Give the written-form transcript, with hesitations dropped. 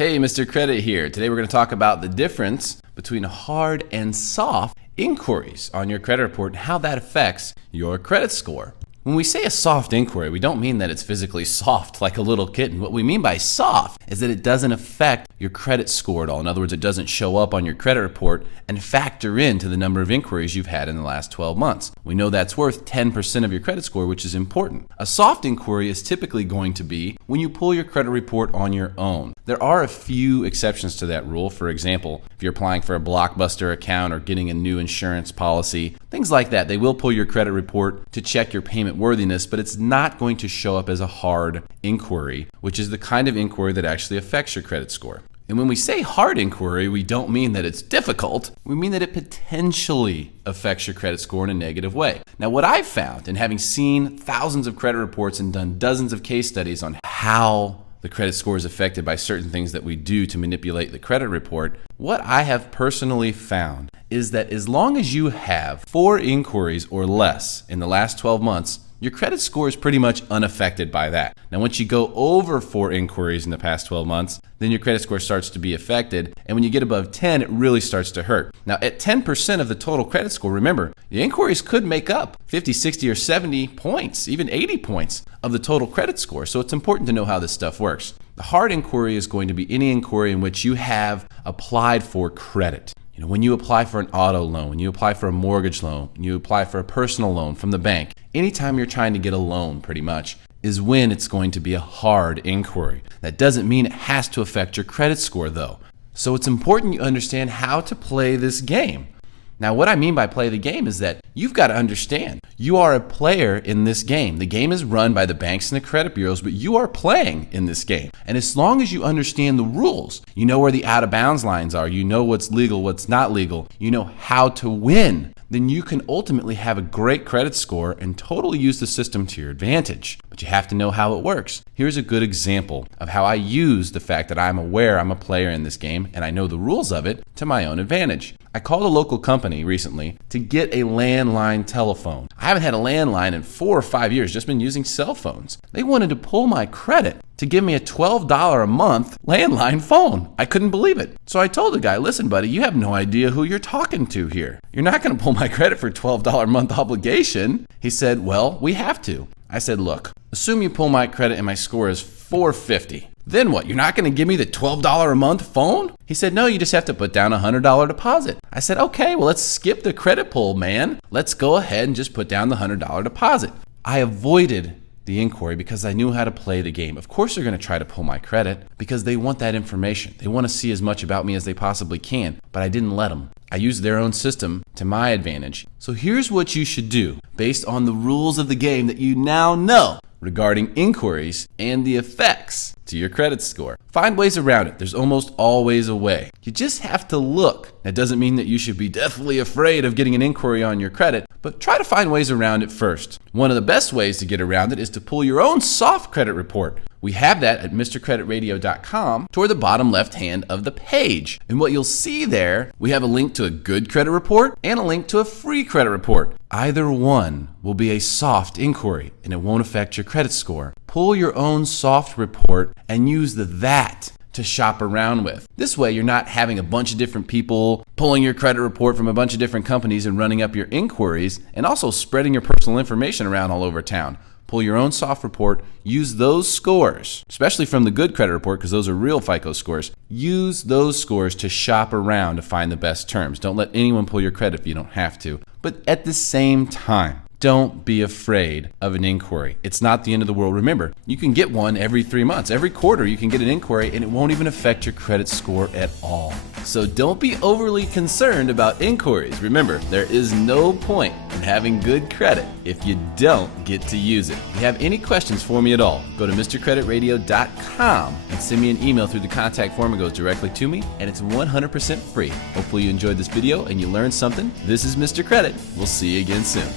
Hey, Mr. Credit here. Today we're going to talk about the difference between hard and soft inquiries on your credit report and how that affects your credit score. When we say a soft inquiry, we don't mean that it's physically soft like a little kitten. What we mean by soft is that it doesn't affect your credit score at all. In other words, it doesn't show up on your credit report and factor into the number of inquiries you've had in the last 12 months. We know that's worth 10% of your credit score, which is important. A soft inquiry is typically going to be when you pull your credit report on your own. There are a few exceptions to that rule. For example, if you're applying for a Blockbuster account or getting a new insurance policy, things like that, they will pull your credit report to check your payment worthiness, but it's not going to show up as a hard inquiry, which is the kind of inquiry that actually affects your credit score. And when we say hard inquiry, we don't mean that it's difficult. We mean that it potentially affects your credit score in a negative way. Now, what I've found in having seen thousands of credit reports and done dozens of case studies on how the credit score is affected by certain things that we do to manipulate the credit report, what I have personally found is that as long as you have 4 inquiries or less in the last 12 months, your credit score is pretty much unaffected by that. Now, once you go over 4 inquiries in the past 12 months, then your credit score starts to be affected. And when you get above 10, it really starts to hurt. Now, at 10% of the total credit score, remember, the inquiries could make up 50, 60, or 70 points, even 80 points of the total credit score. So it's important to know how this stuff works. The hard inquiry is going to be any inquiry in which you have applied for credit. When you apply for an auto loan, when you apply for a mortgage loan, when you apply for a personal loan from the bank, anytime you're trying to get a loan pretty much is when it's going to be a hard inquiry. That doesn't mean it has to affect your credit score though. So it's important you understand how to play this game. Now, what I mean by play the game is that you've got to understand you are a player in this game. The game is run by the banks and the credit bureaus, but you are playing in this game. And as long as you understand the rules, you know where the out of bounds lines are, you know what's legal, what's not legal, you know how to win, then you can ultimately have a great credit score and totally use the system to your advantage. But you have to know how it works. Here's a good example of how I use the fact that I'm aware I'm a player in this game and I know the rules of it to my own advantage. I called a local company recently to get a landline telephone. I haven't had a landline in 4 or 5 years, just been using cell phones. They wanted to pull my credit to give me a $12 a month landline phone. I couldn't believe it. So I told the guy, listen, buddy, you have no idea who you're talking to here. You're not going to pull my credit for a $12 a month obligation. He said, well, we have to. I said, look, assume you pull my credit and my score is 450. Then what? You're not going to give me the $12 a month phone? He said, no, you just have to put down a $100 deposit. I said, okay, well, let's skip the credit pull, man. Let's go ahead and just put down the $100 deposit. I avoided the inquiry because I knew how to play the game. Of course, they're going to try to pull my credit because they want that information. They want to see as much about me as they possibly can, but I didn't let them. I used their own system to my advantage. So here's what you should do based on the rules of the game that you now know regarding inquiries and the effects to your credit score. Find ways around it. There's almost always a way. You just have to look. That doesn't mean that you should be deathly afraid of getting an inquiry on your credit, but try to find ways around it first. One of the best ways to get around it is to pull your own soft credit report. We have that at MrCreditRadio.com toward the bottom left hand of the page. And what you'll see there, we have a link to a good credit report and a link to a free credit report. Either one will be a soft inquiry and it won't affect your credit score. Pull your own soft report and use that to shop around with. This way, you're not having a bunch of different people pulling your credit report from a bunch of different companies and running up your inquiries and also spreading your personal information around all over town. Pull your own soft report, use those scores, especially from the good credit report because those are real FICO scores. Use those scores to shop around to find the best terms. Don't let anyone pull your credit if you don't have to. But at the same time, don't be afraid of an inquiry. It's not the end of the world. Remember, you can get one every 3 months. Every quarter you can get an inquiry and it won't even affect your credit score at all. So don't be overly concerned about inquiries. Remember, there is no point in having good credit if you don't get to use it. If you have any questions for me at all, go to MrCreditRadio.com and send me an email through the contact form. It goes directly to me and it's 100% free. Hopefully you enjoyed this video and you learned something. This is Mr. Credit. We'll see you again soon.